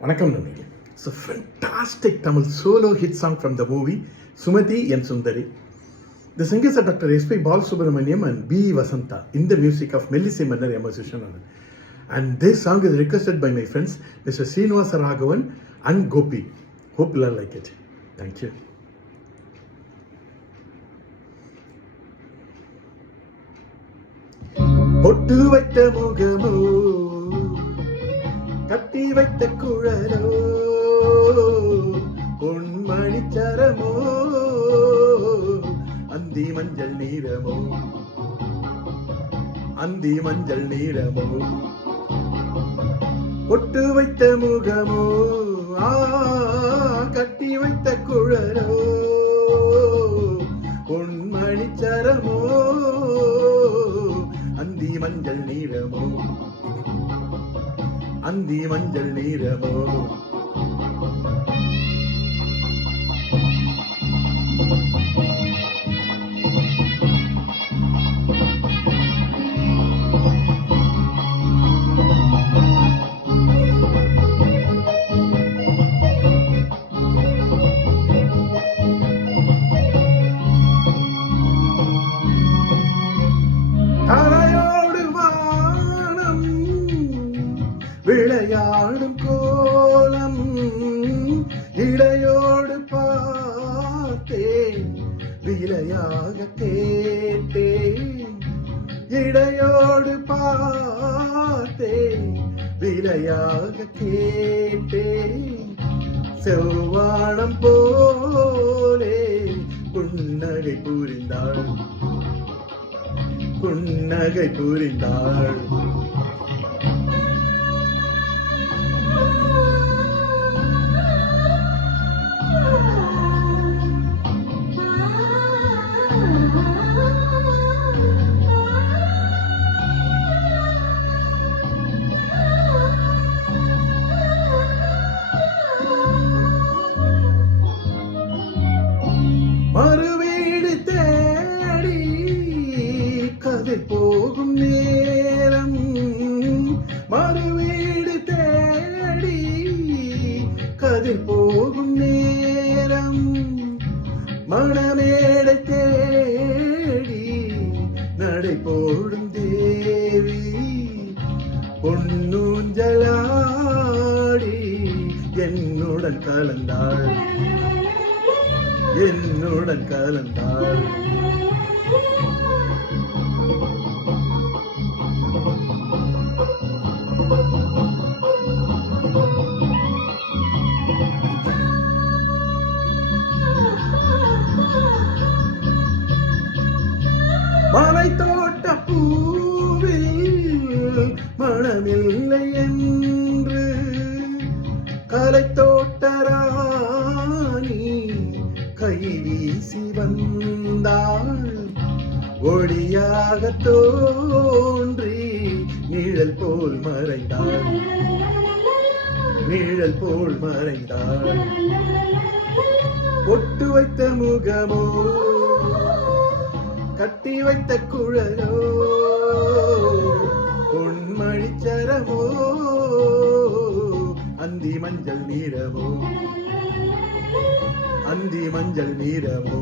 வணக்கம் நண்பர்களே. It's a fantastic Tamil solo hit song from the movie Sumathi and Sundari. The singers are Dr. S.P. Balasubramaniam and B. Vasantha in the music of Melissy Mannar Yamazushan. And this song is requested by my friends Mr. Srinivasa Raghavan and Gopi. Hope you all like it. Thank you. பொட்டு வைத்த முகமோ கட்டி வைத்த குழலோ பொன்மணி சரமோ அந்தி மஞ்சள் நீரமோ அந்தி மஞ்சள் நீரமோ பொட்டு வைத்த முகமோ கட்டி வைத்த குழலோ பொன்மணி சரமோ அந்தி மஞ்சள் நீரமோ அந்தி மஞ்சள் நீரமோ கரையோடு வானம் விளையாடும் கோலம் இடையோடு பார்த்தேன் விலையாக கேட்டேன் இடையோடு பார்த்தேன் விலையாக கேட்டேன் செவ்வானம் போலே புன்னகை புரிந்தாள் புன்னகை புரிந்தாள் மறுவீடு தேடி கதை போகும் நேரம் மறுவீடு தேடி கதை போகும் நேரம் மணமேடை தேடி நடை போடும் தேவி பொன்னூஞ்சலாடி என்னுடன் கலந்தாள் என்னுடன் கலந்தாள் மலை தோட்ட பூவில் மனமில்லை என்று கலை தோட்ட ராணி கை வீசி வந்தாள் ஒளியாக தோன்றி நிழல் போல் மறைந்தாள் நிழல் போல் மறைந்தாள் பொட்டு வைத்த முகமோ கட்டி வைத்த குழலோ பொன்மணி சரமோ அந்தி மஞ்சள் நீரமோ அந்தி மஞ்சள் நீரமோ